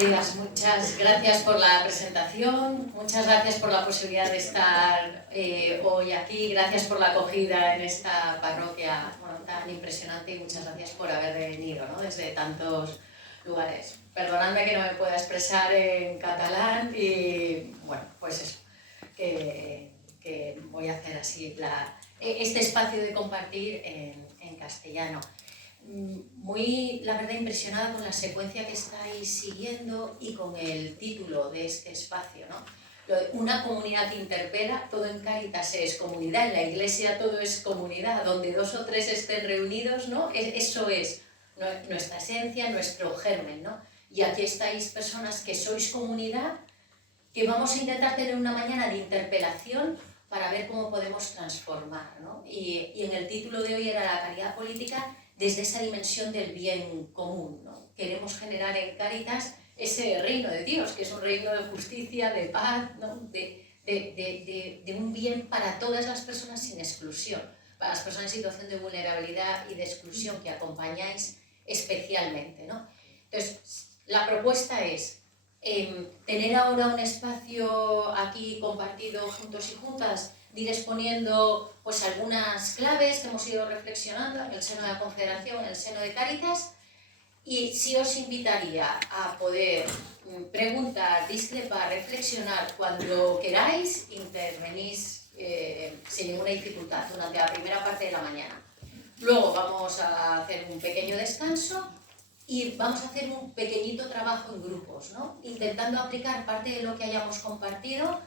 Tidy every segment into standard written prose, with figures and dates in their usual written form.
días, muchas gracias por la presentación, muchas gracias por la posibilidad de estar hoy aquí, gracias por la acogida en esta parroquia tan impresionante y muchas gracias por haber venido, ¿no?, desde tantos lugares. Perdonadme que no me pueda expresar en catalán y bueno, pues eso, que voy a hacer así este espacio de compartir en castellano. Muy, la verdad, impresionada con la secuencia que estáis siguiendo y con el título de este espacio, ¿no? Una comunidad que interpela, todo en Cáritas es comunidad, en la Iglesia todo es comunidad, donde 2 o 3 estén reunidos, ¿no? Eso es nuestra esencia, nuestro germen, ¿no? Y aquí estáis personas que sois comunidad, que vamos a intentar tener una mañana de interpelación para ver cómo podemos transformar, ¿no? Y en el título de hoy era la caridad política desde esa dimensión del bien común, ¿no? Queremos generar en Cáritas ese reino de Dios, que es un reino de justicia, de paz, ¿no?, de un bien para todas las personas sin exclusión, para las personas en situación de vulnerabilidad y de exclusión que acompañáis especialmente, ¿no? Entonces, la propuesta es tener ahora un espacio aquí compartido juntos y juntas, ir exponiendo pues algunas claves que hemos ido reflexionando en el seno de la Confederación, en el seno de Cáritas, y sí os invitaría a poder preguntar, discrepar, reflexionar cuando queráis, intervenís sin ninguna dificultad durante la primera parte de la mañana. Luego vamos a hacer un pequeño descanso y vamos a hacer un pequeñito trabajo en grupos, ¿no?, intentando aplicar parte de lo que hayamos compartido,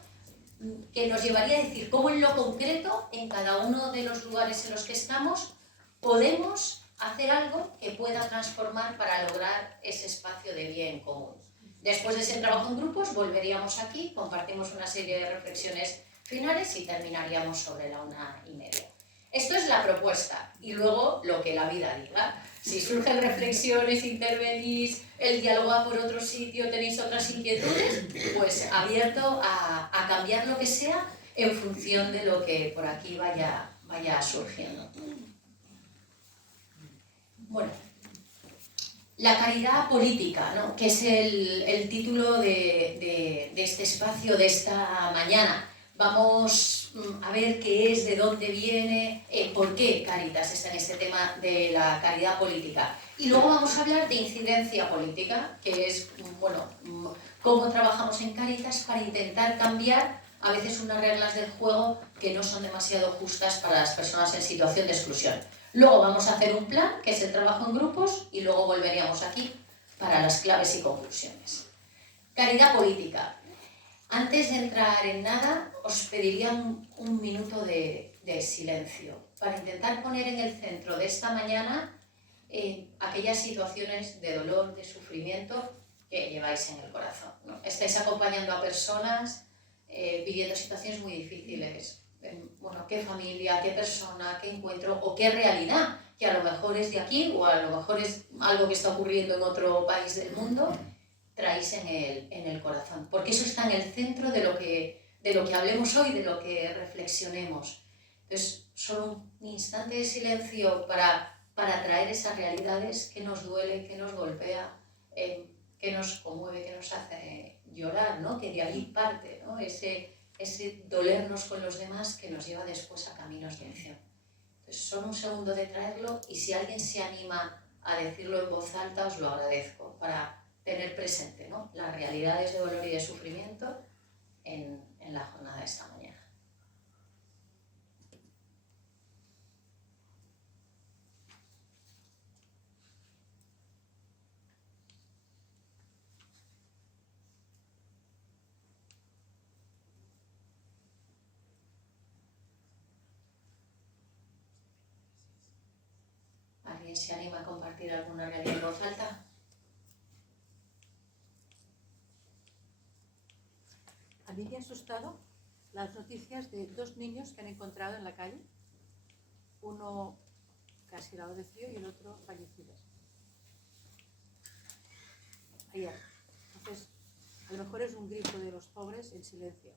que nos llevaría a decir cómo en lo concreto, en cada uno de los lugares en los que estamos, podemos hacer algo que pueda transformar para lograr ese espacio de bien común. Después de ese trabajo en grupos, volveríamos aquí, compartimos una serie de reflexiones finales y terminaríamos sobre la 1:30. Esto es la propuesta, y luego lo que la vida diga. Si surgen reflexiones, intervenís, el diálogo va por otro sitio, tenéis otras inquietudes, pues abierto a cambiar lo que sea en función de lo que por aquí vaya surgiendo. Bueno, la caridad política, ¿no?, que es el título de este espacio, de esta mañana. Vamos a ver qué es, de dónde viene, por qué Cáritas está en este tema de la caridad política. Y luego vamos a hablar de incidencia política, que es, bueno, cómo trabajamos en Cáritas para intentar cambiar a veces unas reglas del juego que no son demasiado justas para las personas en situación de exclusión. Luego vamos a hacer un plan, que es el trabajo en grupos, y luego volveríamos aquí para las claves y conclusiones. Caridad política. Antes de entrar en nada, os pediría un minuto de silencio para intentar poner en el centro de esta mañana aquellas situaciones de dolor, de sufrimiento que lleváis en el corazón, ¿no? Estáis acompañando a personas viviendo situaciones muy difíciles. Bueno, qué familia, qué persona, qué encuentro o qué realidad, que a lo mejor es de aquí o a lo mejor es algo que está ocurriendo en otro país del mundo, traéis en el corazón, porque eso está en el centro de lo que hablemos hoy, de lo que reflexionemos. Entonces, solo un instante de silencio para traer esas realidades que nos duele, que nos golpea, que nos conmueve, que nos hace llorar, ¿no?, que de ahí parte, ¿no?, ese dolernos con los demás que nos lleva después a caminos de acción. Entonces, solo un segundo de traerlo, y si alguien se anima a decirlo en voz alta, os lo agradezco, para tener presente, ¿no?, las realidades de dolor y de sufrimiento en la jornada de esta mañana. ¿Alguien se anima a compartir alguna realidad en voz alta? A mí me ha asustado las noticias de 2 niños que han encontrado en la calle, uno casi helado de frío y el otro fallecido. Ayer. Entonces, a lo mejor es un grito de los pobres en silencio,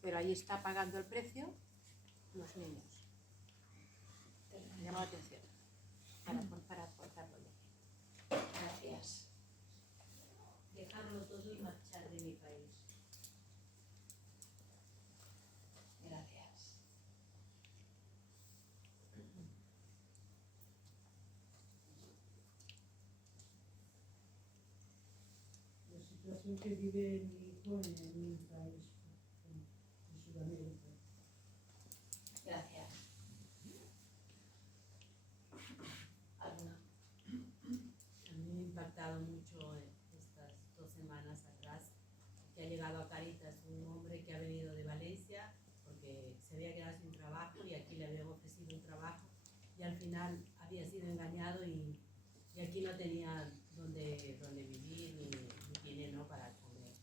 pero ahí está pagando el precio los niños. Me llama la atención para contarlo yo. Gracias. dejarlo todo y marchar de mi país. Gracias. La situación que vive mi hijo en mi país, en Sudamérica. Gracias. ¿Alguna? A mí me ha impactado mucho estas 2 semanas atrás que ha llegado a Cáritas un hombre que ha venido de Valencia porque se había quedado sin trabajo y aquí le habían ofrecido un trabajo y al final había sido engañado y aquí no tenía donde vivir ni tiene, ¿no?, para comer.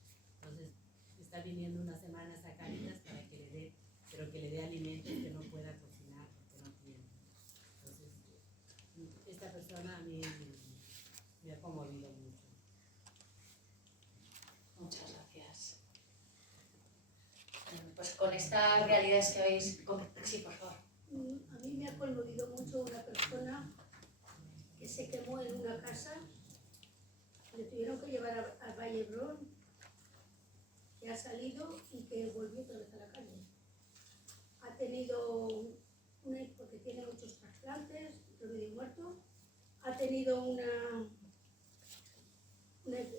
Entonces está viniendo unas semanas a Cáritas para que le dé, pero que le dé alimentos, que no pueda cocinar porque no tiene. Entonces esta persona a mí me ha conmovido mucho. Muchas gracias. Pues con estas realidades que habéis... Sí, por favor. A mí me ha conmovido mucho una persona que se quemó en una casa, le tuvieron que llevar a Vallebrón, que ha salido y que volvió otra vez a la calle. Ha tenido, porque tiene muchos trasplantes, medio muerto, ha tenido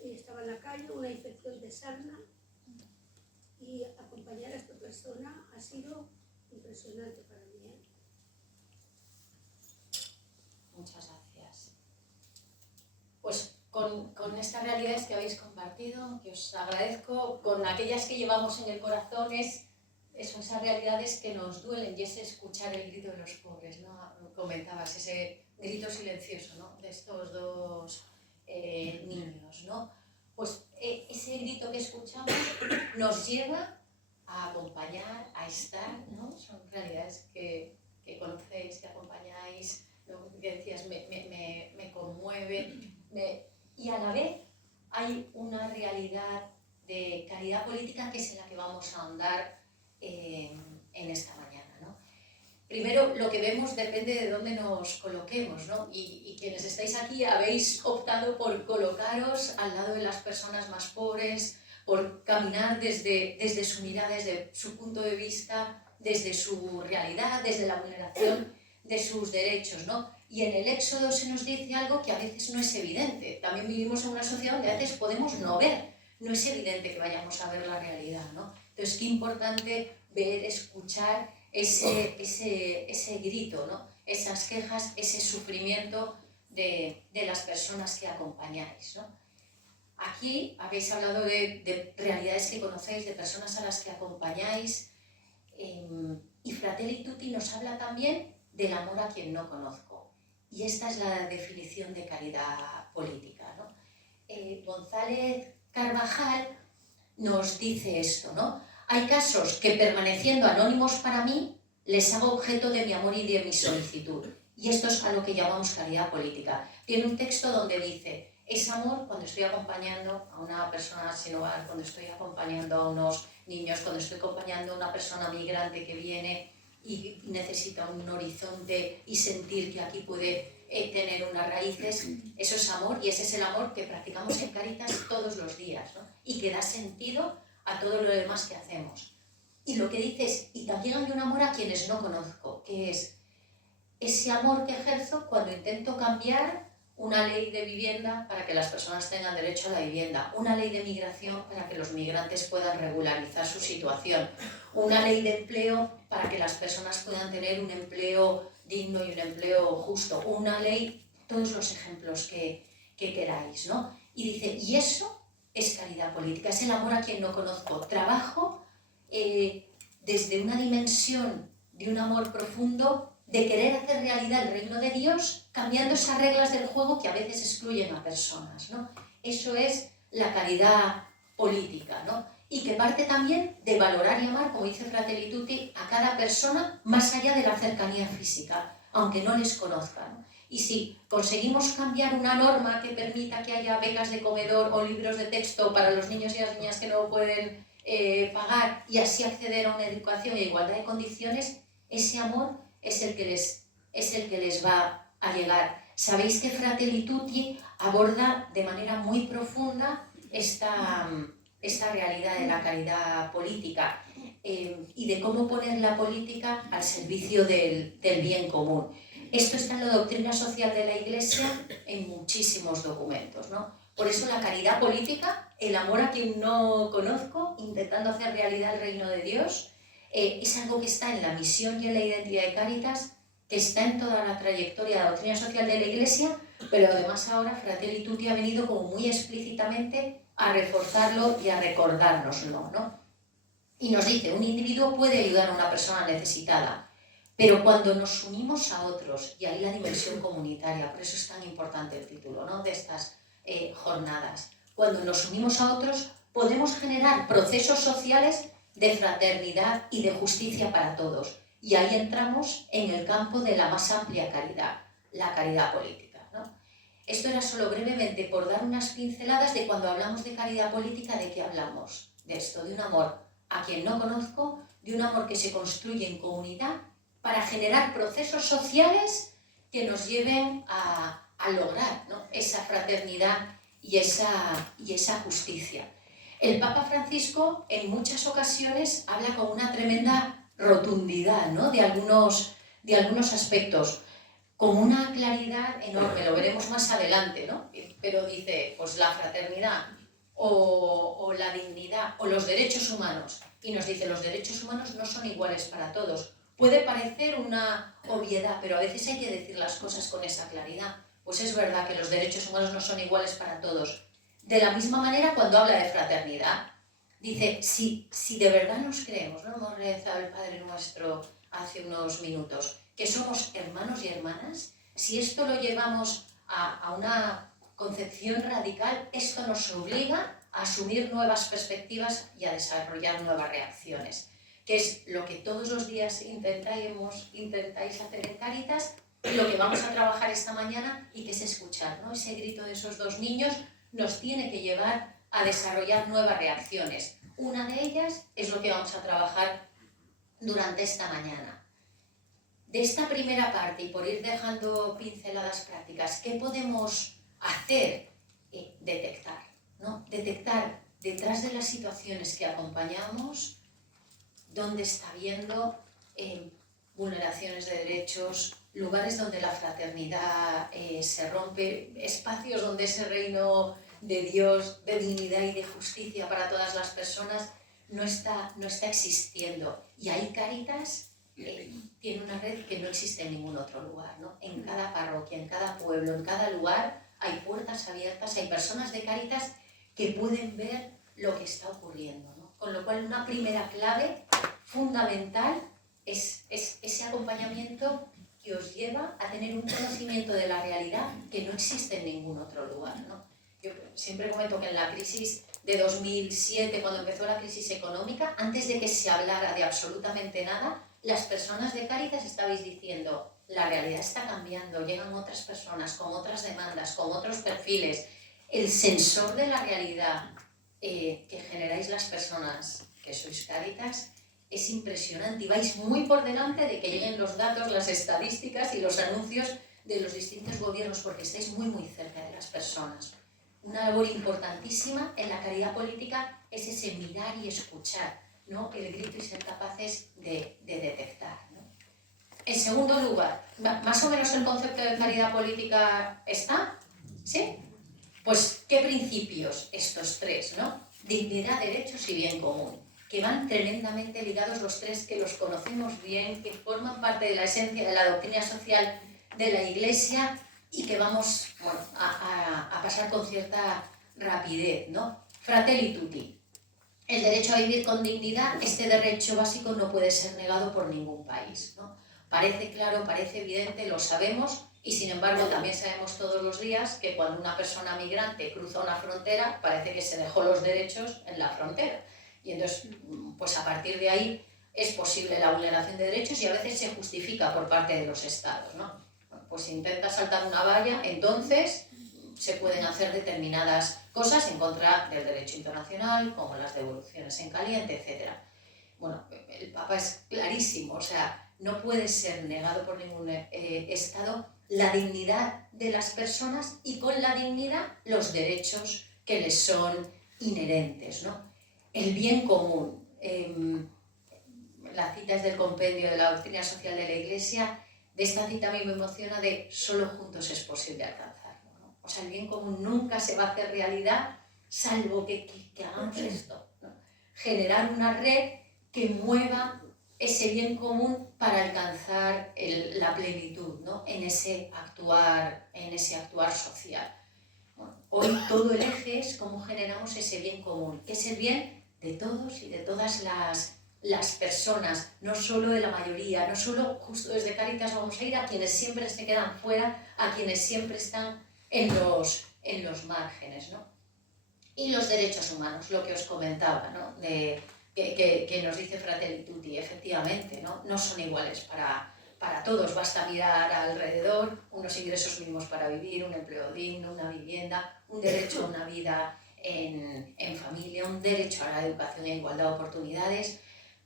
estaba en la calle, una infección de sarna, y acompañar a esta persona ha sido impresionante para mí. Muchas gracias. Pues con estas realidades que habéis compartido, que os agradezco, con aquellas que llevamos en el corazón, esas realidades que nos duelen y es escuchar el grito de los pobres, ¿no? Comentabas, ese grito silencioso, ¿no?, de estos dos niños, ¿no? Pues ese grito que escuchamos nos lleva a acompañar, a estar, ¿no? Son realidades que conocéis, que acompañáis, lo que decías, me conmueve, y a la vez hay una realidad de caridad política que es en la que vamos a ahondar en esta mañana, ¿no? Primero, lo que vemos depende de dónde nos coloquemos, ¿no? Y quienes estáis aquí habéis optado por colocaros al lado de las personas más pobres, por caminar desde su mirada, desde su punto de vista, desde su realidad, desde la vulneración de sus derechos, ¿no? Y en el Éxodo se nos dice algo que a veces no es evidente. También vivimos en una sociedad donde a veces podemos no ver, no es evidente que vayamos a ver la realidad, ¿no? Entonces, qué importante ver, escuchar ese grito, ¿no? Esas quejas, ese sufrimiento de las personas que acompañáis, ¿no? Aquí habéis hablado de realidades que conocéis, de personas a las que acompañáis, y Fratelli Tutti nos habla también del amor a quien no conozco. Y esta es la definición de caridad política, ¿no? González Carvajal nos dice esto, ¿no? Hay casos que, permaneciendo anónimos para mí, les hago objeto de mi amor y de mi solicitud. Y esto es a lo que llamamos caridad política. Tiene un texto donde dice, es amor cuando estoy acompañando a una persona sin hogar, cuando estoy acompañando a unos niños, cuando estoy acompañando a una persona migrante que viene y necesita un horizonte y sentir que aquí puede tener unas raíces. Eso es amor, y ese es el amor que practicamos en Cáritas todos los días, ¿no? Y que da sentido a todo lo demás que hacemos. Y lo que dice es, y también hay un amor a quienes no conozco, que es ese amor que ejerzo cuando intento cambiar una ley de vivienda para que las personas tengan derecho a la vivienda, una ley de migración para que los migrantes puedan regularizar su situación, una ley de empleo para que las personas puedan tener un empleo digno y un empleo justo, una ley, todos los ejemplos que queráis, ¿no? Y dice, y eso es caridad política, es el amor a quien no conozco. Trabajo desde una dimensión de un amor profundo, de querer hacer realidad el reino de Dios, cambiando esas reglas del juego que a veces excluyen a personas, ¿no? Eso es la caridad política, ¿no? Y que parte también de valorar y amar, como dice Fratelli Tutti, a cada persona más allá de la cercanía física, aunque no les conozca, ¿no? Y si conseguimos cambiar una norma que permita que haya becas de comedor o libros de texto para los niños y las niñas que no pueden pagar, y así acceder a una educación y igualdad de condiciones, ese amor es el que les va a llegar. Sabéis que Fratelli Tutti aborda de manera muy profunda esta realidad de la caridad política y de cómo poner la política al servicio del bien común. Esto está en la doctrina social de la Iglesia en muchísimos documentos, ¿no? Por eso la caridad política, el amor a quien no conozco, intentando hacer realidad el reino de Dios, es algo que está en la misión y en la identidad de Cáritas, que está en toda la trayectoria de la doctrina social de la Iglesia, pero además ahora Fratelli Tutti ha venido como muy explícitamente a reforzarlo y a recordárnoslo, ¿no? Y nos dice, un individuo puede ayudar a una persona necesitada, pero cuando nos unimos a otros, y ahí la dimensión comunitaria, por eso es tan importante el título, ¿no?, de estas jornadas, cuando nos unimos a otros podemos generar procesos sociales de fraternidad y de justicia para todos. Y ahí entramos en el campo de la más amplia caridad, la caridad política, ¿no? Esto era solo brevemente por dar unas pinceladas de cuando hablamos de caridad política, ¿de qué hablamos? De esto, de un amor a quien no conozco, de un amor que se construye en comunidad para generar procesos sociales que nos lleven a lograr, ¿no?, esa fraternidad y esa justicia. El Papa Francisco en muchas ocasiones habla con una tremenda rotundidad, ¿no?, de algunos aspectos, con una claridad enorme, lo veremos más adelante, ¿no? Pero dice, pues la fraternidad o la dignidad o los derechos humanos, y nos dice, los derechos humanos no son iguales para todos. Puede parecer una obviedad, pero a veces hay que decir las cosas con esa claridad. Pues es verdad que los derechos humanos no son iguales para todos. De la misma manera, cuando habla de fraternidad, dice, si de verdad nos creemos, ¿no?, hemos rezado el Padre Nuestro hace unos minutos, que somos hermanos y hermanas, si esto lo llevamos a una concepción radical, esto nos obliga a asumir nuevas perspectivas y a desarrollar nuevas reacciones, que es lo que todos los días intentáis hacer en Cáritas, y lo que vamos a trabajar esta mañana, y que es escuchar, ¿no? Ese grito de esos dos niños nos tiene que llevar a desarrollar nuevas reacciones. Una de ellas es lo que vamos a trabajar durante esta mañana. De esta primera parte, y por ir dejando pinceladas prácticas, ¿qué podemos hacer? Detectar, ¿no? Detectar detrás de las situaciones que acompañamos dónde está habiendo vulneraciones de derechos, lugares donde la fraternidad se rompe, espacios donde ese reino de Dios, de dignidad y de justicia para todas las personas no está existiendo. Y ahí Cáritas tiene una red que no existe en ningún otro lugar, ¿no? En cada parroquia, en cada pueblo, en cada lugar hay puertas abiertas, hay personas de Cáritas que pueden ver lo que está ocurriendo, ¿no? Con lo cual, una primera clave fundamental es ese acompañamiento que os lleva a tener un conocimiento de la realidad que no existe en ningún otro lugar, ¿no? Yo siempre comento que en la crisis de 2007, cuando empezó la crisis económica, antes de que se hablara de absolutamente nada, las personas de Cáritas estabais diciendo, la realidad está cambiando, llegan otras personas con otras demandas, con otros perfiles. El sensor de la realidad que generáis las personas que sois Cáritas es impresionante y vais muy por delante de que lleguen los datos, las estadísticas y los anuncios de los distintos gobiernos, porque estáis muy cerca de las personas. Una labor importantísima en la caridad política es ese mirar y escuchar, ¿no?, el grito y ser capaces de detectar, ¿no? En segundo lugar, más o menos el concepto de caridad política está, ¿sí? Pues, ¿qué principios? Estos tres, ¿no? Dignidad, derechos y bien común, que van tremendamente ligados los tres, que los conocemos bien, que forman parte de la esencia de la doctrina social de la Iglesia y que vamos, bueno, a pasar con cierta rapidez, ¿no? Fratelli Tutti. El derecho a vivir con dignidad, este derecho básico no puede ser negado por ningún país, ¿no? Parece claro, parece evidente, lo sabemos, y sin embargo también sabemos todos los días que cuando una persona migrante cruza una frontera, parece que se dejó los derechos en la frontera. Y entonces, pues a partir de ahí es posible la vulneración de derechos y a veces se justifica por parte de los estados, ¿no? Pues si intenta saltar una valla, entonces se pueden hacer determinadas cosas en contra del derecho internacional, como las devoluciones en caliente, etc. Bueno, el Papa es clarísimo, o sea, no puede ser negado por ningún Estado la dignidad de las personas y con la dignidad los derechos que les son inherentes, ¿no? El bien común. La cita es del compendio de la doctrina social de la Iglesia. De esta cita a mí me emociona de solo juntos es posible alcanzarlo, ¿no? O sea, el bien común nunca se va a hacer realidad salvo que hagamos esto, ¿no? Generar una red que mueva ese bien común para alcanzar la plenitud, ¿no? en ese actuar social. Bueno, hoy todo el eje es cómo generamos ese bien común, que es el bien de todos y de todas las personas, no solo de la mayoría, no solo justo desde Cáritas vamos a ir a quienes siempre se quedan fuera, a quienes siempre están en los márgenes, ¿no? Y los derechos humanos, lo que os comentaba, ¿no? Que nos dice Fratelli Tutti, efectivamente, no son iguales para todos. Basta mirar alrededor, unos ingresos mínimos para vivir, un empleo digno, una vivienda, un derecho a una vida en familia, un derecho a la educación y a igualdad de oportunidades.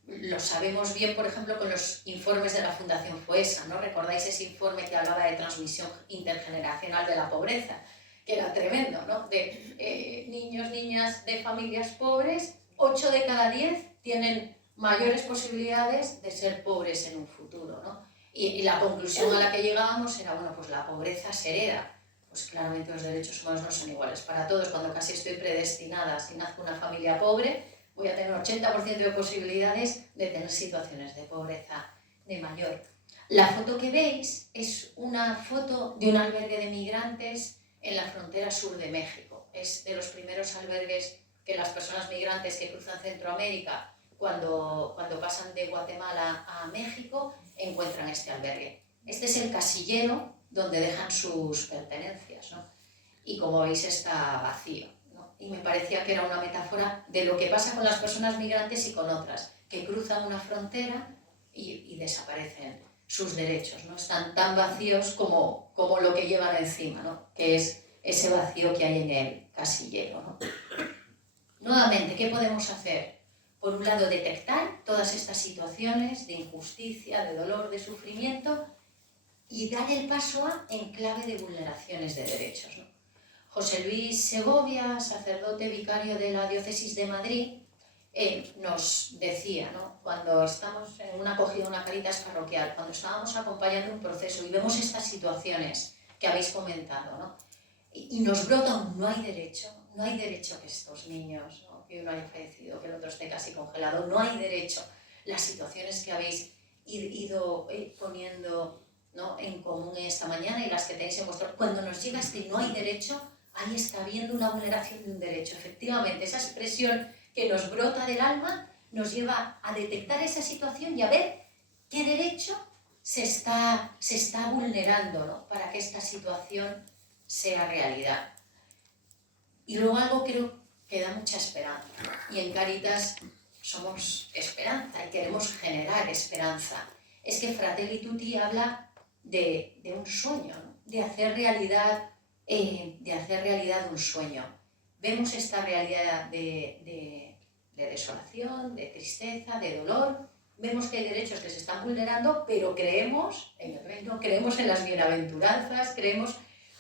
Lo sabemos bien, por ejemplo, con los informes de la Fundación FOESA, ¿no? ¿Recordáis ese informe que hablaba de transmisión intergeneracional de la pobreza? Que era tremendo, ¿no? De niños, niñas de familias pobres, 8 de cada 10 tienen mayores posibilidades de ser pobres en un futuro, ¿no? Y la conclusión a la que llegábamos era, bueno, pues la pobreza se hereda. Pues claramente los derechos humanos no son iguales para todos. Cuando casi estoy predestinada, si nazco en una familia pobre, voy a tener un 80% de posibilidades de tener situaciones de pobreza de mayor. La foto que veis es una foto de un albergue de migrantes en la frontera sur de México. Es de los primeros albergues que las personas migrantes que cruzan Centroamérica, cuando pasan de Guatemala a México, encuentran este albergue. Este es el casillero donde dejan sus pertenencias, ¿no? Y como veis está vacío, ¿no? Y me parecía que era una metáfora de lo que pasa con las personas migrantes y con otras, que cruzan una frontera y desaparecen sus derechos, ¿no? Están tan vacíos como lo que llevan encima, ¿no? Que es ese vacío que hay en el casillero, ¿no? Nuevamente, ¿qué podemos hacer? Por un lado, detectar todas estas situaciones de injusticia, de dolor, de sufrimiento y dar el paso en clave de vulneraciones de derechos, ¿no? José Luis Segovia, sacerdote vicario de la Diócesis de Madrid, nos decía, ¿no? Cuando estamos en una acogida, una Cáritas parroquial, cuando estábamos acompañando un proceso y vemos estas situaciones que habéis comentado, ¿no? Y nos brota un no hay derecho que estos niños, ¿no? Que uno haya fallecido, que el otro esté casi congelado, no hay derecho. Las situaciones que habéis ido poniendo, ¿no? en común esta mañana y las que tenéis en vuestro... Cuando nos llega este no hay derecho, ahí está habiendo una vulneración de un derecho. Efectivamente, esa expresión que nos brota del alma nos lleva a detectar esa situación y a ver qué derecho se está vulnerando, ¿no? Para que esta situación sea realidad. Y luego algo creo que da mucha esperanza. Y en Cáritas somos esperanza y queremos generar esperanza. Es que Fratelli Tutti habla de un sueño, ¿no? de hacer realidad un sueño. Vemos esta realidad de desolación, de tristeza, de dolor. Vemos que hay derechos que se están vulnerando, pero creemos en el reino, creemos en las bienaventuranzas,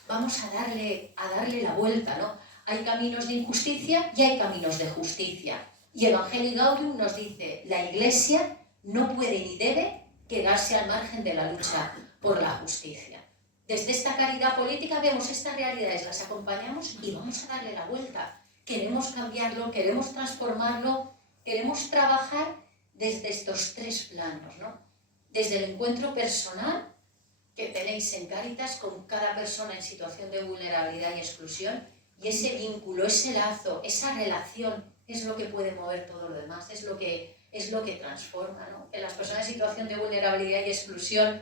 vamos a darle la vuelta, ¿no? Hay caminos de injusticia y hay caminos de justicia. Y Evangelii Gaudium nos dice, la Iglesia no puede ni debe quedarse al margen de la lucha por la justicia. Desde esta caridad política vemos estas realidades, las acompañamos y vamos a darle la vuelta. Queremos cambiarlo, queremos transformarlo, queremos trabajar desde estos 3 planos, ¿no? Desde el encuentro personal que tenéis en Cáritas con cada persona en situación de vulnerabilidad y exclusión, y ese vínculo, ese lazo, esa relación es lo que puede mover todo lo demás, es lo que transforma, ¿no? Que las personas en situación de vulnerabilidad y exclusión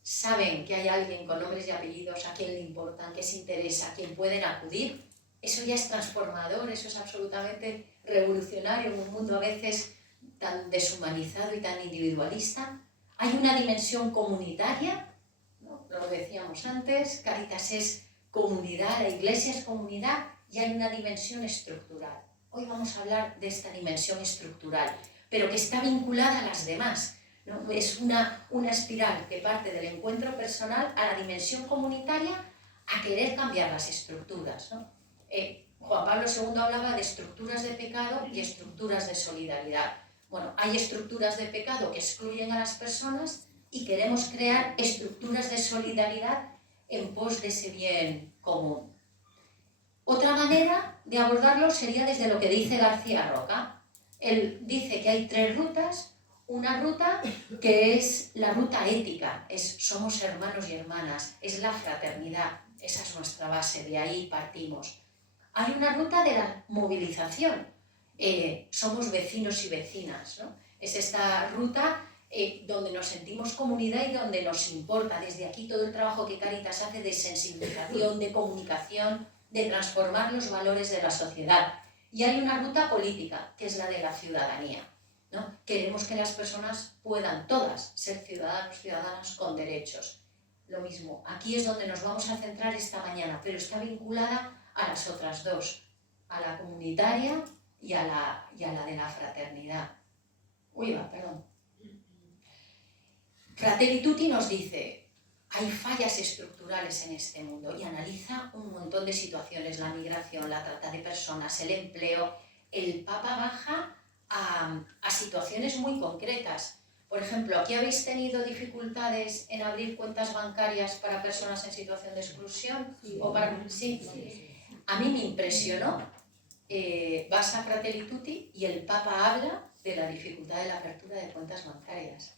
saben que hay alguien con nombres y apellidos a quien le importan, que se interesa, a quien pueden acudir. Eso ya es transformador, eso es absolutamente revolucionario en un mundo a veces tan deshumanizado y tan individualista. Hay una dimensión comunitaria, ¿no? Lo decíamos antes, Cáritas es comunidad, la Iglesia es comunidad, y hay una dimensión estructural. Hoy vamos a hablar de esta dimensión estructural, pero que está vinculada a las demás, ¿no? Es una espiral que parte del encuentro personal a la dimensión comunitaria a querer cambiar las estructuras, ¿no? Juan Pablo II hablaba de estructuras de pecado y estructuras de solidaridad. Bueno, hay estructuras de pecado que excluyen a las personas y queremos crear estructuras de solidaridad en pos de ese bien común. Otra manera de abordarlo sería desde lo que dice García Roca. Él dice que hay 3 rutas. Una ruta que es la ruta ética, somos hermanos y hermanas, es la fraternidad, esa es nuestra base, de ahí partimos. Hay una ruta de la movilización, somos vecinos y vecinas, ¿no? Es esta ruta donde nos sentimos comunidad y donde nos importa. Desde aquí todo el trabajo que Cáritas hace de sensibilización, de comunicación, de transformar los valores de la sociedad. Y hay una ruta política, que es la de la ciudadanía, ¿no? Queremos que las personas puedan todas ser ciudadanos, ciudadanas con derechos. Lo mismo, aquí es donde nos vamos a centrar esta mañana, pero está vinculada a las otras 2, a la comunitaria y a la de la fraternidad. Perdón. Fratelli Tutti nos dice, hay fallas estructurales en este mundo y analiza un montón de situaciones, la migración, la trata de personas, el empleo. El Papa baja a situaciones muy concretas. Por ejemplo, ¿aquí habéis tenido dificultades en abrir cuentas bancarias para personas en situación de exclusión? Sí. A mí me impresionó, vas a Fratelli Tutti y el Papa habla de la dificultad de la apertura de cuentas bancarias.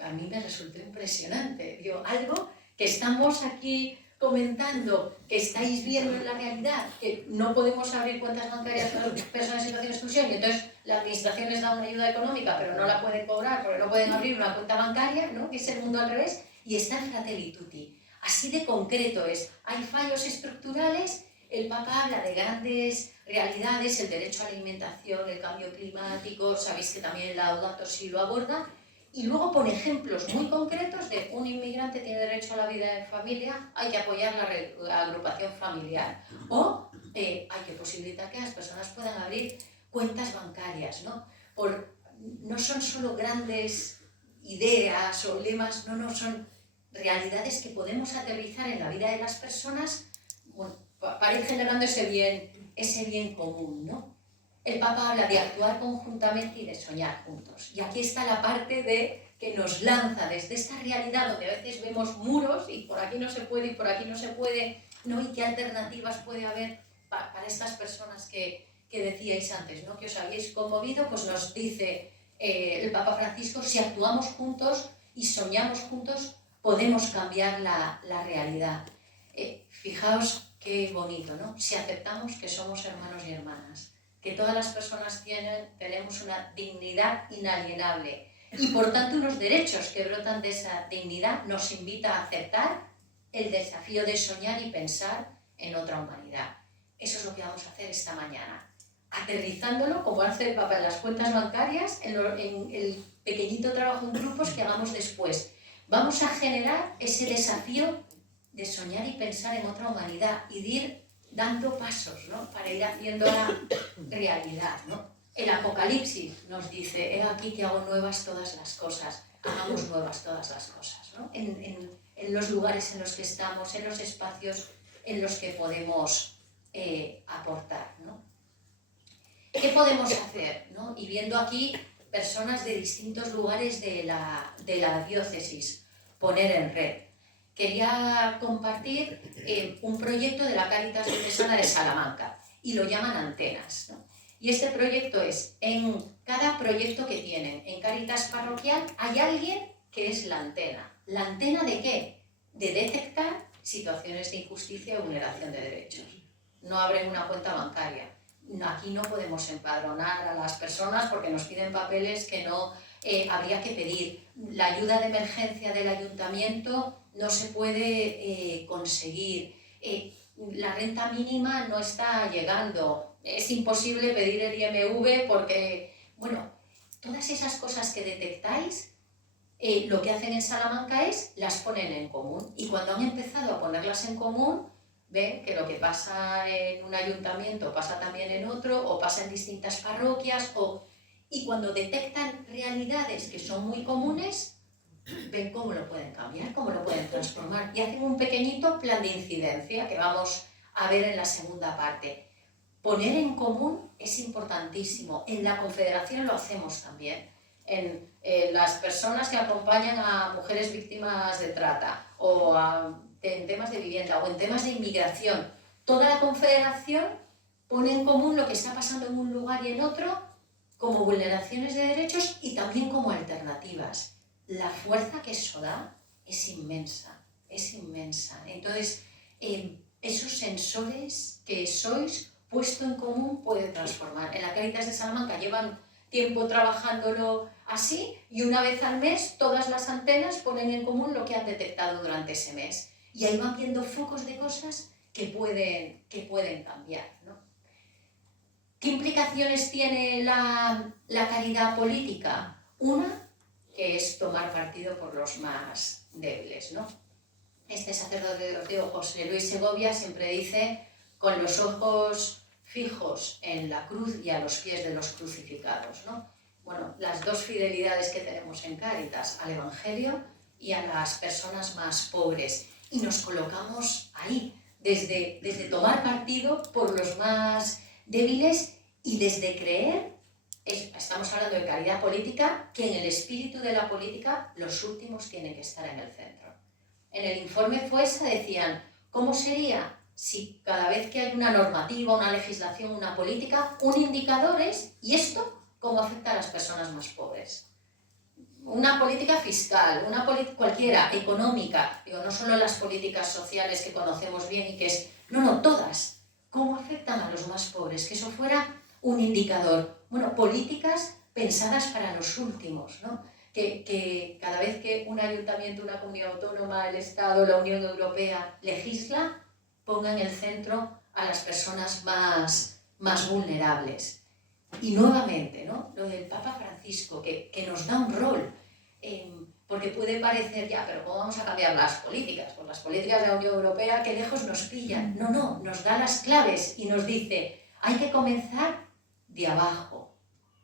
A mí me resultó impresionante. Digo, algo que estamos aquí comentando, que estáis viendo en la realidad, que no podemos abrir cuentas bancarias para personas en situación de exclusión y entonces la administración les da una ayuda económica pero no la pueden cobrar porque no pueden abrir una cuenta bancaria, ¿no? Que es el mundo al revés, y está en Fratelli Tutti. Así de concreto es. Hay fallos estructurales. El Papa habla de grandes realidades, el derecho a la alimentación, el cambio climático, sabéis que también la Laudato Si lo aborda, y luego pone ejemplos muy concretos de un inmigrante tiene derecho a la vida en familia, hay que apoyar la agrupación familiar, o hay que posibilitar que las personas puedan abrir cuentas bancarias, ¿no? No son solo grandes ideas o lemas, no, son realidades que podemos aterrizar en la vida de las personas, bueno, para ir generando ese bien común, ¿no? El Papa habla de actuar conjuntamente y de soñar juntos. Y aquí está la parte que nos lanza desde esta realidad donde a veces vemos muros y por aquí no se puede y por aquí no se puede, ¿no? Y qué alternativas puede haber para estas personas que decíais antes, ¿no? Que os habéis conmovido, pues nos dice el Papa Francisco, si actuamos juntos y soñamos juntos, podemos cambiar la realidad. Fijaos qué bonito, ¿no? Si aceptamos que somos hermanos y hermanas, que todas las personas tenemos una dignidad inalienable y por tanto unos derechos que brotan de esa dignidad, nos invita a aceptar el desafío de soñar y pensar en otra humanidad. Eso es lo que vamos a hacer esta mañana, aterrizándolo como hace el Papa en las cuentas bancarias, en el pequeñito trabajo en grupos que hagamos después. Vamos a generar ese desafío de soñar y pensar en otra humanidad y de ir dando pasos, ¿no? Para ir haciendo la realidad, ¿no? El Apocalipsis nos dice, he aquí que hago nuevas todas las cosas, hagamos nuevas todas las cosas, ¿no? En los lugares en los que estamos, en los espacios en los que podemos aportar, ¿no? ¿Qué podemos hacer, ¿no? Y viendo aquí personas de distintos lugares de la diócesis, poner en red. Quería compartir un proyecto de la Cáritas Diocesana de Salamanca y lo llaman Antenas, ¿no? Y este proyecto es, en cada proyecto que tienen en Cáritas Parroquial hay alguien que es la antena. ¿La antena de qué? De detectar situaciones de injusticia y vulneración de derechos. No abren una cuenta bancaria. Aquí no podemos empadronar a las personas porque nos piden papeles que no habría que pedir. La ayuda de emergencia del ayuntamiento no se puede conseguir, la renta mínima no está llegando, es imposible pedir el IMV porque, bueno, todas esas cosas que detectáis, lo que hacen en Salamanca es las ponen en común y cuando han empezado a ponerlas en común, ven que lo que pasa en un ayuntamiento pasa también en otro o pasa en distintas parroquias y cuando detectan realidades que son muy comunes, ven cómo lo pueden cambiar, cómo lo pueden transformar y hacen un pequeñito plan de incidencia que vamos a ver en la segunda parte. poner en común es importantísimo. En la Confederación lo hacemos también. En las personas que acompañan a mujeres víctimas de trata o en temas de vivienda o en temas de inmigración. Toda la Confederación pone en común lo que está pasando en un lugar y en otro como vulneraciones de derechos y también como alternativas. La fuerza que eso da es inmensa, es inmensa. Entonces, esos sensores que sois puesto en común puede transformar. En la Cáritas de Salamanca llevan tiempo trabajándolo así y una vez al mes todas las antenas ponen en común lo que han detectado durante ese mes. Y ahí van viendo focos de cosas que pueden cambiar, ¿no? ¿Qué implicaciones tiene la caridad política? Una, que es tomar partido por los más débiles, ¿no? Este sacerdote José Luis Segovia siempre dice, con los ojos fijos en la cruz y a los pies de los crucificados, ¿no? Bueno, las dos fidelidades que tenemos en Cáritas, al Evangelio y a las personas más pobres. Y nos colocamos ahí, desde tomar partido por los más débiles y desde creer, estamos hablando de caridad política, que en el espíritu de la política los últimos tienen que estar en el centro. En el informe FOESA decían, ¿cómo sería si cada vez que hay una normativa, una legislación, una política, un indicador es, ¿y esto cómo afecta a las personas más pobres? Una política fiscal, una política cualquiera, económica, digo, no solo las políticas sociales que conocemos bien y que es, no, todas, ¿cómo afectan a los más pobres? Que eso fuera un indicador. Bueno, políticas pensadas para los últimos, ¿no? Que cada vez que un ayuntamiento, una comunidad autónoma, el Estado, la Unión Europea legisla, ponga en el centro a las personas más vulnerables. Y nuevamente, ¿no? Lo del Papa Francisco, que nos da un rol, porque puede parecer, ya, pero ¿cómo vamos a cambiar las políticas? Pues las políticas de la Unión Europea, ¿qué lejos nos pillan? No, nos da las claves y nos dice, hay que comenzar de abajo,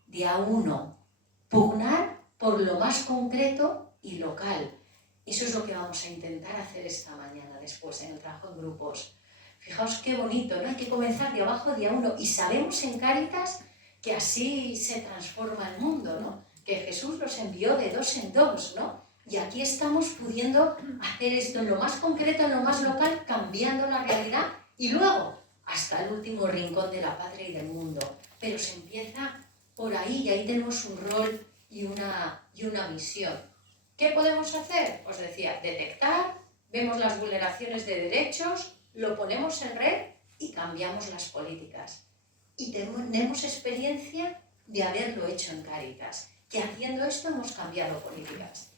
de a uno, pugnar por lo más concreto y local. Eso es lo que vamos a intentar hacer esta mañana después en el trabajo en grupos. Fijaos qué bonito, ¿no? Hay que comenzar de abajo, de a uno. Y sabemos en Cáritas que así se transforma el mundo, ¿no? Que Jesús los envió de dos en dos, ¿no? Y aquí estamos pudiendo hacer esto en lo más concreto, en lo más local, cambiando la realidad y luego hasta el último rincón de la patria y del mundo. Pero se empieza por ahí y ahí tenemos un rol y una misión. ¿Qué podemos hacer? Os decía, detectar, vemos las vulneraciones de derechos, lo ponemos en red y cambiamos las políticas. Y tenemos experiencia de haberlo hecho en Cáritas, que haciendo esto hemos cambiado políticas.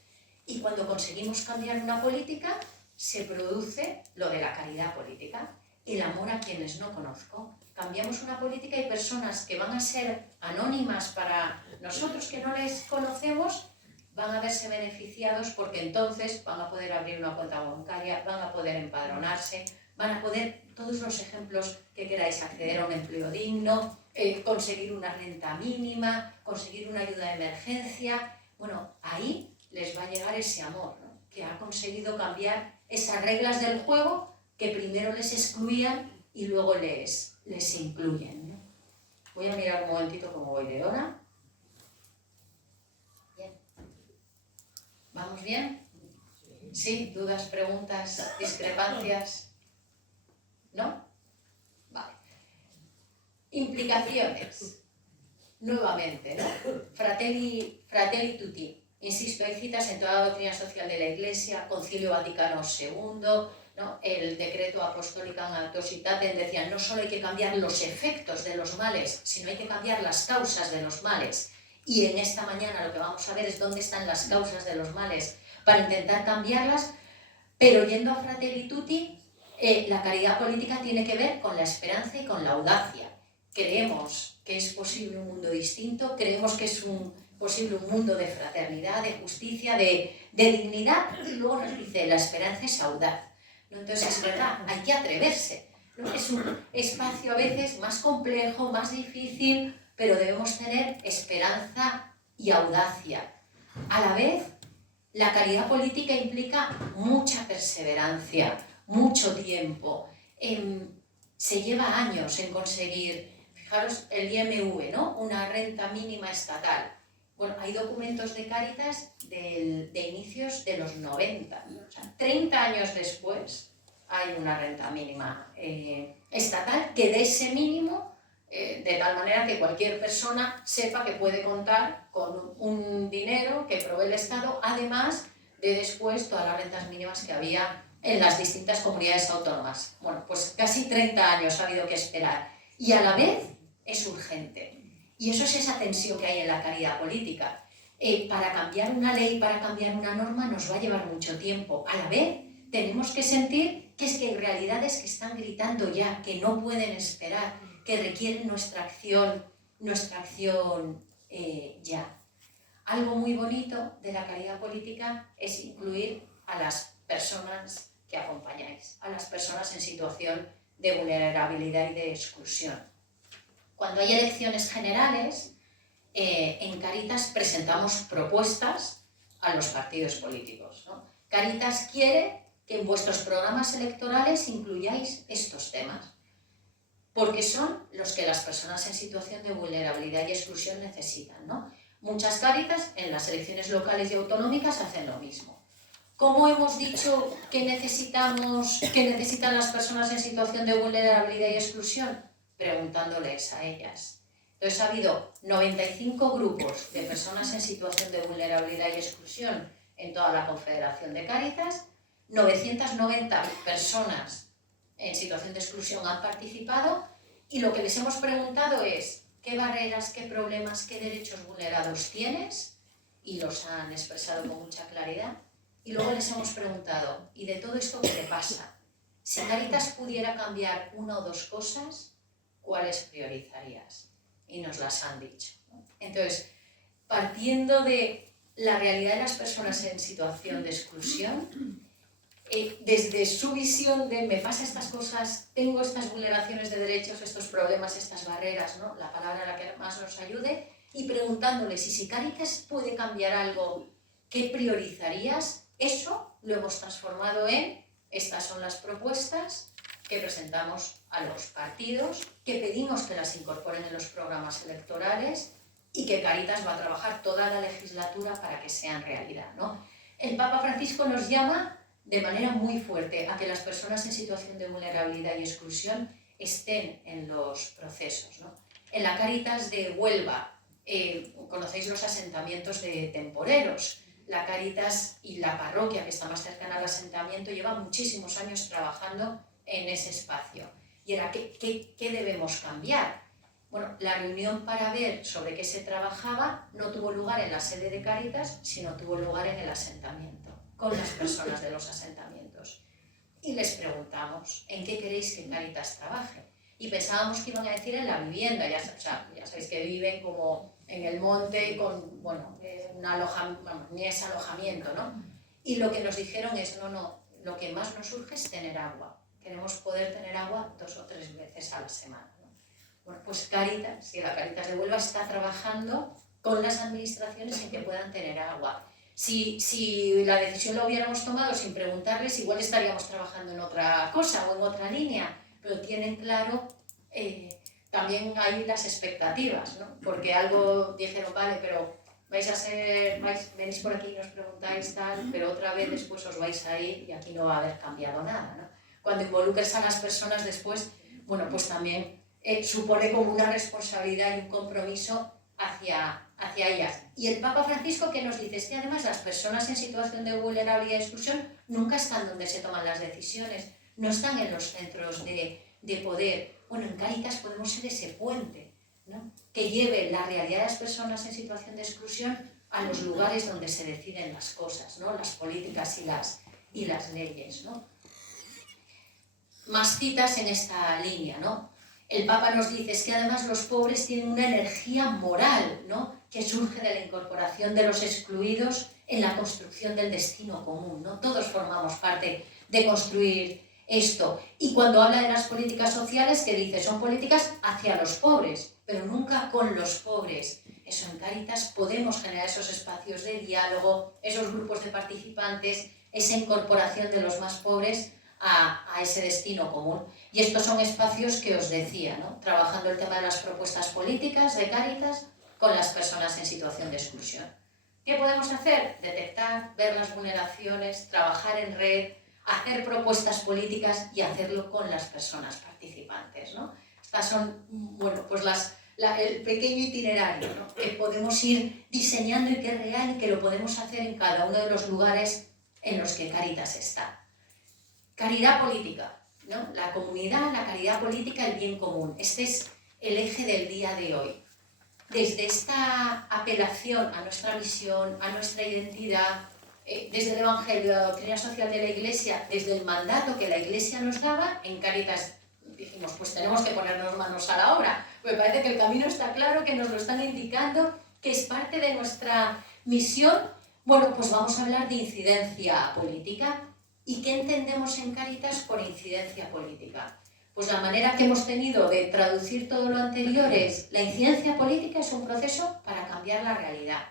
Y cuando conseguimos cambiar una política, se produce lo de la caridad política, el amor a quienes no conozco. Cambiamos una política y personas que van a ser anónimas para nosotros que no les conocemos, van a verse beneficiados porque entonces van a poder abrir una cuenta bancaria, van a poder empadronarse, van a poder, todos los ejemplos que queráis, acceder a un empleo digno, conseguir una renta mínima, conseguir una ayuda de emergencia. Bueno, ahí les va a llegar ese amor, ¿no? Que ha conseguido cambiar esas reglas del juego que primero les excluían y luego les incluyen, ¿no? Voy a mirar un momentito cómo voy de hora. Bien. ¿Vamos bien? ¿Sí? ¿Dudas, preguntas, discrepancias? ¿No? Vale. Implicaciones. Nuevamente, ¿no? Fratelli tutti. Insisto, hay citas en toda la doctrina social de la Iglesia, Concilio Vaticano II, ¿no? El decreto Apostolicam Actuositatem decía, no solo hay que cambiar los efectos de los males, sino hay que cambiar las causas de los males. Y en esta mañana lo que vamos a ver es dónde están las causas de los males para intentar cambiarlas, pero yendo a Fratelli Tutti, la caridad política tiene que ver con la esperanza y con la audacia. Creemos que es posible un mundo distinto, creemos que es posible un mundo de fraternidad, de justicia, de dignidad, y luego nos dice, la esperanza es audaz. ¿No? Entonces es verdad, hay que atreverse, ¿no? Es un espacio a veces más complejo, más difícil, pero debemos tener esperanza y audacia. A la vez, la caridad política implica mucha perseverancia, mucho tiempo. se lleva años en conseguir, fijaros, el IMV, ¿no? Una renta mínima estatal. Bueno, hay documentos de Cáritas de inicios de los 90, o sea, 30 años después hay una renta mínima estatal que dé ese mínimo de tal manera que cualquier persona sepa que puede contar con un dinero que provee el Estado, además de después todas las rentas mínimas que había en las distintas comunidades autónomas. Bueno, pues casi 30 años ha habido que esperar y a la vez es urgente. Y eso es esa tensión que hay en la caridad política. Para cambiar una ley, para cambiar una norma, nos va a llevar mucho tiempo. A la vez, tenemos que sentir que es que hay realidades que están gritando ya, que no pueden esperar, que requieren nuestra acción ya. Algo muy bonito de la caridad política es incluir a las personas que acompañáis, a las personas en situación de vulnerabilidad y de exclusión. Cuando hay elecciones generales, en Cáritas presentamos propuestas a los partidos políticos, ¿no? Cáritas quiere que en vuestros programas electorales incluyáis estos temas, porque son los que las personas en situación de vulnerabilidad y exclusión necesitan, ¿no? Muchas Cáritas en las elecciones locales y autonómicas hacen lo mismo. ¿Cómo hemos dicho que necesitan las personas en situación de vulnerabilidad y exclusión? Preguntándoles a ellas. Entonces ha habido 95 grupos de personas en situación de vulnerabilidad y exclusión en toda la Confederación de Cáritas, 990 personas en situación de exclusión han participado y lo que les hemos preguntado es ¿qué barreras, qué problemas, qué derechos vulnerados tienes? Y los han expresado con mucha claridad. Y luego les hemos preguntado ¿y de todo esto qué te pasa? Si Cáritas pudiera cambiar una o dos cosas, ¿cuáles priorizarías? Y nos las han dicho, ¿no? Entonces, partiendo de la realidad de las personas en situación de exclusión, desde su visión de me pasa estas cosas, tengo estas vulneraciones de derechos, estos problemas, estas barreras, ¿no? La palabra a la que más nos ayude, y preguntándoles si Cáritas puede cambiar algo, ¿qué priorizarías? Eso lo hemos transformado en estas son las propuestas que presentamos a los partidos, que pedimos que las incorporen en los programas electorales y que Cáritas va a trabajar toda la legislatura para que sean realidad, ¿no? El Papa Francisco nos llama de manera muy fuerte a que las personas en situación de vulnerabilidad y exclusión estén en los procesos, ¿no? En la Cáritas de Huelva, conocéis los asentamientos de temporeros. La Cáritas y la parroquia, que está más cercana al asentamiento, lleva muchísimos años trabajando en ese espacio. Y era, ¿qué debemos cambiar? Bueno, la reunión para ver sobre qué se trabajaba no tuvo lugar en la sede de Cáritas, sino tuvo lugar en el asentamiento, con las personas de los asentamientos. Y les preguntamos, ¿en qué queréis que Cáritas trabaje? Y pensábamos que iban a decir en la vivienda, ya sabéis que viven como en el monte con, bueno, ni es alojamiento, ¿no? Y lo que nos dijeron es, no, lo que más nos urge es tener agua. Queremos poder tener agua 2 o 3 veces a la semana, ¿no? Bueno, pues Cáritas, y la Cáritas de Huelva está trabajando con las administraciones en que puedan tener agua. Si la decisión la hubiéramos tomado sin preguntarles, igual estaríamos trabajando en otra cosa o en otra línea, pero tienen claro, también hay las expectativas, ¿no? Porque algo dijeron, vale, pero venís por aquí y nos preguntáis tal, pero otra vez después os vais a ir y aquí no va a haber cambiado nada, ¿no? Cuando involucras a las personas después, bueno, pues también supone como una responsabilidad y un compromiso hacia ellas. Y el Papa Francisco, que nos dice, es que además las personas en situación de vulnerabilidad y exclusión nunca están donde se toman las decisiones, no están en los centros de poder. Bueno, en Cáritas podemos ser ese puente, ¿no? Que lleve la realidad de las personas en situación de exclusión a los lugares donde se deciden las cosas, ¿no? Las políticas y las leyes, ¿no? Más citas en esta línea, ¿no? El Papa nos dice es que además los pobres tienen una energía moral, ¿no? Que surge de la incorporación de los excluidos en la construcción del destino común, ¿no? Todos formamos parte de construir esto. Y cuando habla de las políticas sociales, que dice, son políticas hacia los pobres, pero nunca con los pobres. Eso, en Cáritas podemos generar esos espacios de diálogo, esos grupos de participantes, esa incorporación de los más pobres a ese destino común. Y estos son espacios que os decía, ¿no? Trabajando el tema de las propuestas políticas de Cáritas con las personas en situación de exclusión. ¿Qué podemos hacer? Detectar, ver las vulneraciones, trabajar en red, hacer propuestas políticas y hacerlo con las personas participantes, ¿no? Estas son, bueno, pues el pequeño itinerario, ¿no? Que podemos ir diseñando y que es real y que lo podemos hacer en cada uno de los lugares en los que Cáritas está. Caridad política, ¿no? La comunidad, la caridad política, el bien común. Este es el eje del día de hoy. Desde esta apelación a nuestra misión, a nuestra identidad, desde el Evangelio, la doctrina social de la Iglesia, desde el mandato que la Iglesia nos daba, en Cáritas dijimos, pues tenemos que ponernos manos a la obra. Me parece que el camino está claro, que nos lo están indicando, que es parte de nuestra misión. Bueno, pues vamos a hablar de incidencia política. ¿Y qué entendemos en Cáritas por incidencia política? Pues la manera que hemos tenido de traducir todo lo anterior es, la incidencia política es un proceso para cambiar la realidad.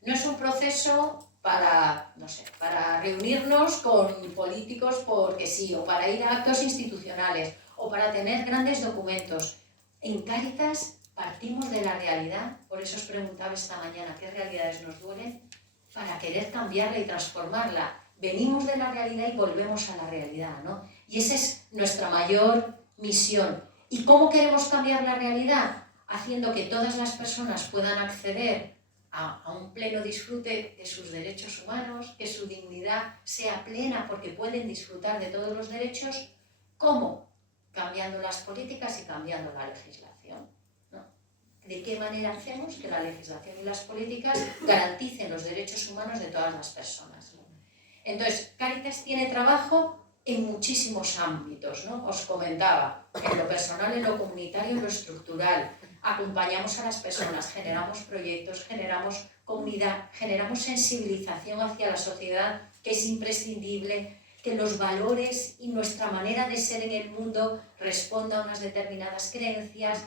No es un proceso para, no sé, para reunirnos con políticos porque sí, o para ir a actos institucionales, o para tener grandes documentos. En Cáritas partimos de la realidad, por eso os preguntaba esta mañana qué realidades nos duelen, para querer cambiarla y transformarla. Venimos de la realidad y volvemos a la realidad, ¿no? Y esa es nuestra mayor misión. ¿Y cómo queremos cambiar la realidad? Haciendo que todas las personas puedan acceder a un pleno disfrute de sus derechos humanos, que su dignidad sea plena porque pueden disfrutar de todos los derechos. ¿Cómo? Cambiando las políticas y cambiando la legislación, ¿no? ¿De qué manera hacemos que la legislación y las políticas garanticen los derechos humanos de todas las personas, ¿no? Entonces, Cáritas tiene trabajo en muchísimos ámbitos, ¿no? Os comentaba, en lo personal, en lo comunitario, en lo estructural. Acompañamos a las personas, generamos proyectos, generamos comunidad, generamos sensibilización hacia la sociedad, que es imprescindible, que los valores y nuestra manera de ser en el mundo responda a unas determinadas creencias.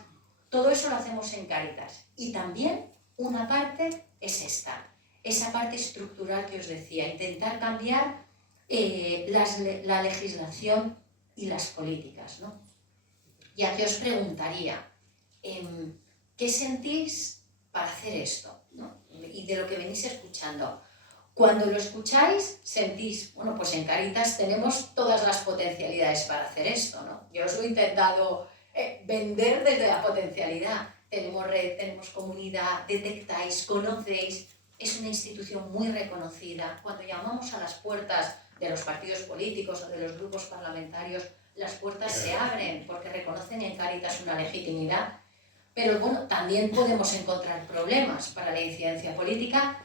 Todo eso lo hacemos en Cáritas. Y también una parte es esa parte estructural que os decía, intentar cambiar la legislación y las políticas, ¿no? Y aquí os preguntaría, ¿qué sentís para hacer esto, ¿no? Y de lo que venís escuchando. Cuando lo escucháis, sentís, bueno, pues en Cáritas tenemos todas las potencialidades para hacer esto, ¿no? Yo os lo he intentado vender desde la potencialidad. Tenemos red, tenemos comunidad, detectáis, conocéis, es una institución muy reconocida. Cuando llamamos a las puertas de los partidos políticos o de los grupos parlamentarios, las puertas se abren porque reconocen en Cáritas una legitimidad. Pero bueno, también podemos encontrar problemas para la incidencia política.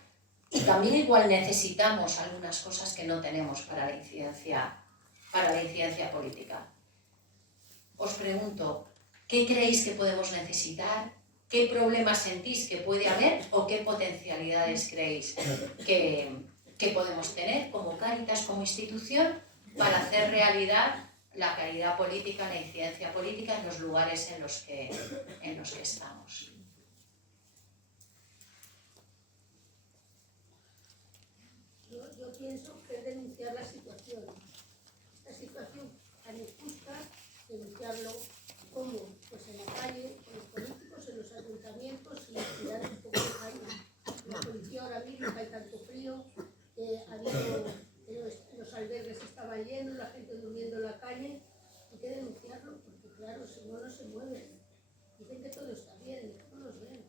Y también igual necesitamos algunas cosas que no tenemos para la incidencia política. Os pregunto, ¿qué creéis que podemos necesitar? ¿Qué problemas sentís que puede haber o qué potencialidades creéis que podemos tener como Cáritas, como institución, para hacer realidad la caridad política, la incidencia política en los lugares en los que estamos? Yo pienso que es denunciar la situación. Esta situación tan injusta, denunciarlo como, pues en la calle, con los políticos, en los ayuntamientos y tirar un poco de caña. La policía ahora mismo, que hay tanto frío, los albergues estaban llenos, la gente durmiendo en la calle. Hay que denunciarlo porque, claro, si no, no se mueven. Dicen que todo está bien, no los ven.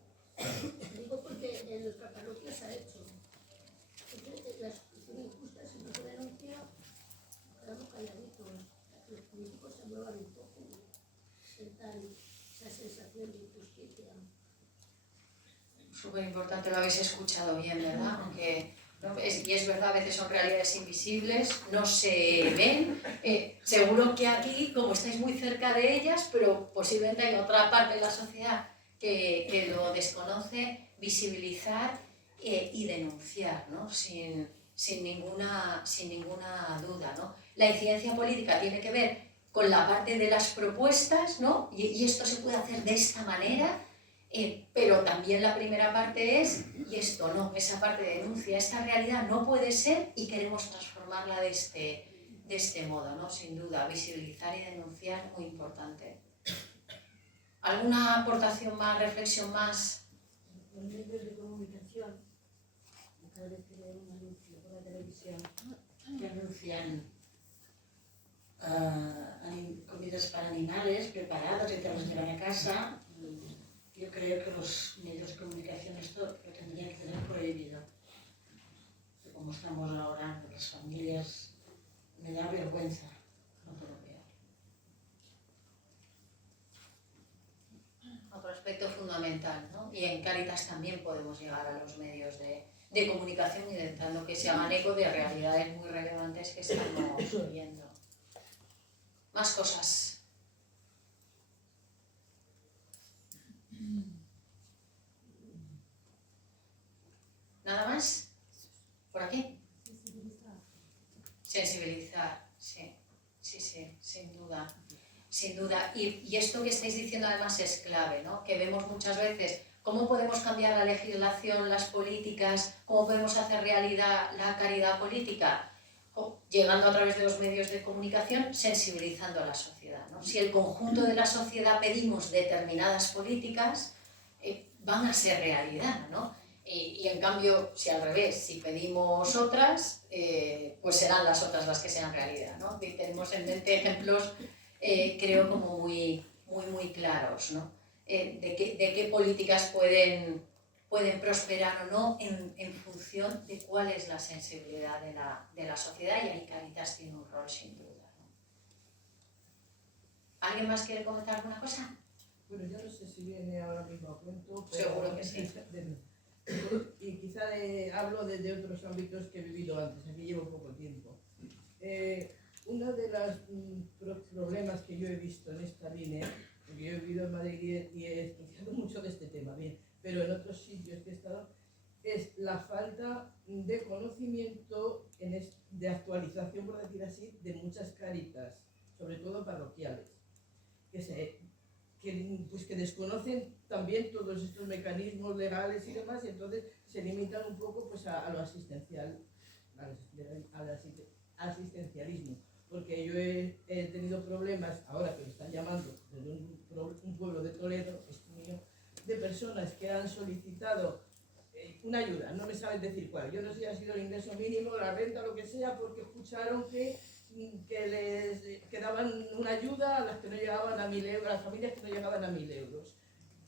Digo porque en nuestra parroquia se ha hecho. La situación injusta, si no se denuncia, quedamos calladitos. Los políticos se muevan un poco y sientan esa sensación de injusticia. Súper importante, lo habéis escuchado bien, ¿verdad? Aunque, ¿no? Y es verdad, a veces son realidades invisibles, no se ven. Seguro que aquí, como estáis muy cerca de ellas, pero posiblemente hay otra parte de la sociedad que lo desconoce, visibilizar y denunciar, ¿no? Sin ninguna duda, ¿no? La incidencia política tiene que ver con la parte de las propuestas, ¿no? Y esto se puede hacer de esta manera, pero también la primera parte es, y esto no, esa parte de denuncia, esta realidad no puede ser y queremos transformarla de de este modo, ¿no? Sin duda, visibilizar y denunciar, muy importante. ¿Alguna aportación más, reflexión más? Los medios de comunicación, acabo de crear un anuncio por la televisión que anuncian comidas para animales preparadas y te las llevan a casa. Yo creo que los medios de comunicación esto lo tendrían que tener prohibido. Como estamos ahora, las familias, me da vergüenza cuando lo veo. Otro aspecto fundamental, ¿no? Y en Cáritas también podemos llegar a los medios de comunicación intentando que se hagan eco de realidades muy relevantes que estamos viendo. Más cosas. ¿Nada más? ¿Por aquí? Sensibilizar, sí, sin duda. Sin duda. Y esto que estáis diciendo además es clave, ¿no? Que vemos muchas veces cómo podemos cambiar la legislación, las políticas, cómo podemos hacer realidad la caridad política, llegando a través de los medios de comunicación, sensibilizando a la sociedad, ¿no? Si el conjunto de la sociedad pedimos determinadas políticas, van a ser realidad, ¿no? Y en cambio, si al revés, si pedimos otras, pues serán las otras las que sean realidad, ¿no? Y tenemos en mente ejemplos, creo, como muy claros, ¿no? De qué políticas pueden prosperar o no en función de cuál es la sensibilidad de la sociedad, y ahí Cáritas tiene un rol sin duda, ¿no? ¿Alguien más quiere comentar alguna cosa? Bueno, yo no sé si viene ahora mismo a cuento, pero Seguro que sí. Y quizá hablo desde otros ámbitos que he vivido antes, aquí llevo poco tiempo. Uno de los problemas que yo he visto en esta línea, porque yo he vivido en Madrid y he estudiado mucho de este tema, bien, pero en otros sitios que he estado, es la falta de conocimiento, de actualización, por decir así, de muchas Cáritas, sobre todo parroquiales, que desconocen también todos estos mecanismos legales y demás, y entonces se limitan un poco pues, a lo asistencial, al asistencialismo. Porque yo he tenido problemas, ahora que me están llamando desde un pueblo de Toledo, mío, de personas que han solicitado una ayuda, no me saben decir cuál. Yo no sé si ha sido el ingreso mínimo, la renta, lo que sea, porque escucharon que les daban una ayuda a las que no llegaban a 1.000 euros, a las familias que no llegaban a 1.000 euros.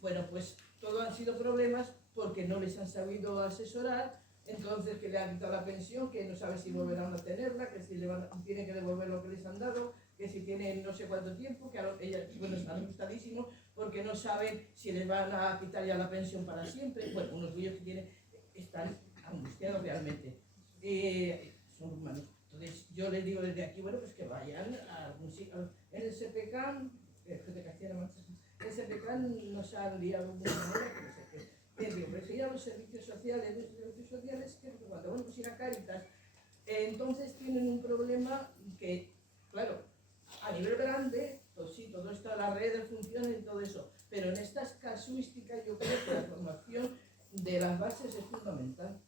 Bueno, pues todo han sido problemas porque no les han sabido asesorar. Entonces, que le han quitado la pensión, que no sabe si volverán a tenerla, que si tienen que devolver lo que les han dado, que si tienen no sé cuánto tiempo, que ellas, bueno, están asustadísimos porque no saben si les van a quitar ya la pensión para siempre. Bueno, unos niños que están angustiados realmente. Son humanos. Entonces, yo les digo desde aquí, bueno, pues que vayan a algún sitio. En el SPK, el SPK nos han liado mucho manera, que no sé qué. Preferir a los servicios sociales, que cuando van a ir a Cáritas, entonces tienen un problema que, claro, a nivel grande, pues sí, todo está, la red funciona y todo eso, pero en estas casuísticas yo creo que la formación de las bases es fundamental,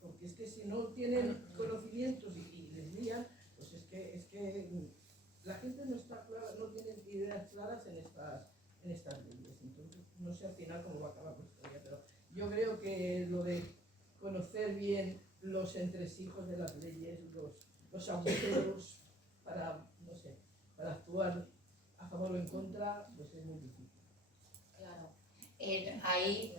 porque es que si no tienen conocimientos y les lían, pues es que la gente no está clara, no tiene ideas claras en estas leyes. Entonces, no sé al final cómo va a acabar la historia, pero yo creo que lo de conocer bien los entresijos de las leyes, los abusos para actuar a favor o en contra, pues es muy difícil. Claro. Hay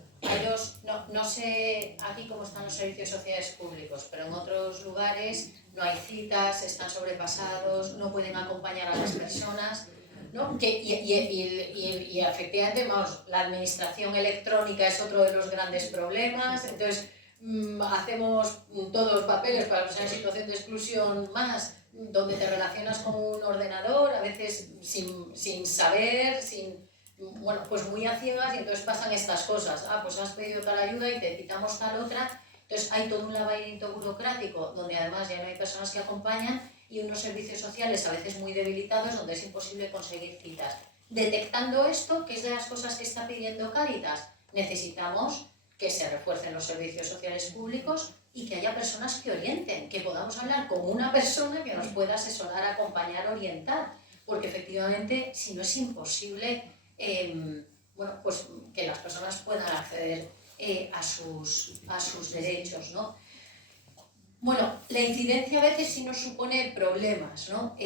no sé aquí cómo están los servicios sociales públicos, pero en otros lugares no hay citas, están sobrepasados, no pueden acompañar a las personas, ¿no? Y efectivamente, vamos, la administración electrónica es otro de los grandes problemas. Entonces hacemos todos los papeles para los en situación de exclusión más, donde te relacionas con un ordenador, a veces sin saber, bueno, pues muy a ciegas, y entonces pasan estas cosas. Pues has pedido tal ayuda y te quitamos tal otra. Entonces hay todo un laberinto burocrático donde además ya no hay personas que acompañan, y unos servicios sociales a veces muy debilitados donde es imposible conseguir citas. Detectando esto, que es de las cosas que está pidiendo Cáritas, necesitamos que se refuercen los servicios sociales públicos y que haya personas que orienten, que podamos hablar con una persona que nos pueda asesorar, acompañar, orientar, porque efectivamente, si no es imposible, bueno, pues que las personas puedan acceder a sus derechos, ¿no? Bueno, la incidencia a veces sí nos supone problemas, ¿no?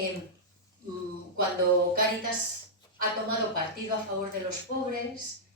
Cuando Cáritas ha tomado partido a favor de los pobres,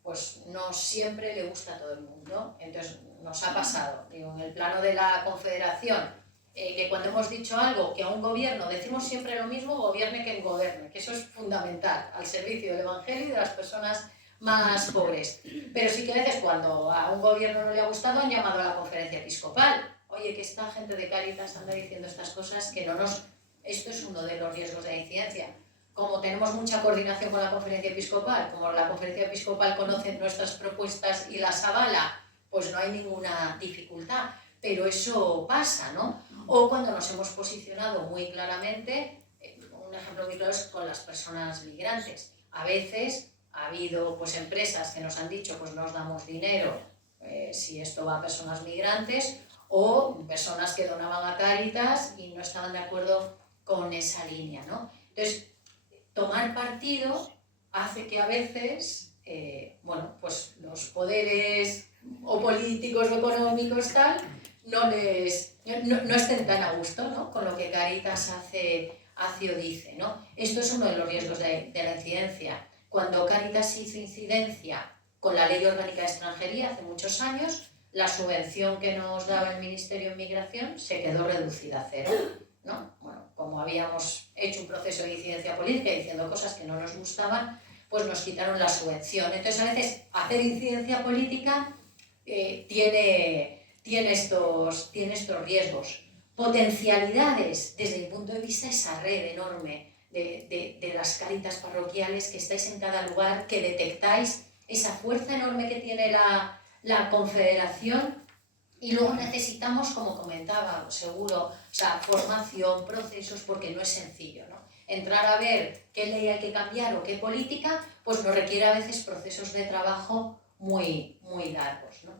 pues no siempre le gusta a todo el mundo. Entonces nos ha pasado, digo, en el plano de la Confederación, que cuando hemos dicho algo, que a un gobierno decimos siempre lo mismo, gobierne quien gobierne, que eso es fundamental, al servicio del Evangelio y de las personas más pobres. Pero sí que a veces cuando a un gobierno no le ha gustado han llamado a la conferencia episcopal. Oye, que esta gente de Cáritas anda diciendo estas cosas que no nos... Esto es uno de los riesgos de la incidencia. Como tenemos mucha coordinación con la conferencia episcopal, como la conferencia episcopal conoce nuestras propuestas y las avala, pues no hay ninguna dificultad. Pero eso pasa, ¿no? O cuando nos hemos posicionado muy claramente, un ejemplo muy claro es con las personas migrantes. A veces ha habido pues, empresas que nos han dicho, pues no os damos dinero si esto va a personas migrantes, o personas que donaban a Cáritas y no estaban de acuerdo con esa línea, ¿no? Entonces, tomar partido hace que a veces, bueno, pues los poderes o políticos o económicos tal, no estén tan a gusto, ¿no? Con lo que Cáritas hace o dice, ¿no? Esto es uno de los riesgos de la incidencia. Cuando Cáritas hizo incidencia con la Ley Orgánica de Extranjería hace muchos años, la subvención que nos daba el Ministerio de Migración se quedó reducida a cero, ¿no? Bueno, como habíamos hecho un proceso de incidencia política diciendo cosas que no nos gustaban, pues nos quitaron la subvención. Entonces, a veces, hacer incidencia política tiene estos riesgos. Potencialidades, desde mi punto de vista, esa red enorme de las Cáritas parroquiales que estáis en cada lugar, que detectáis esa fuerza enorme que tiene la Confederación, y luego necesitamos, como comentaba, seguro, o sea, formación, procesos, porque no es sencillo, ¿no? Entrar a ver qué ley hay que cambiar o qué política, pues nos requiere a veces procesos de trabajo muy, muy largos, ¿no?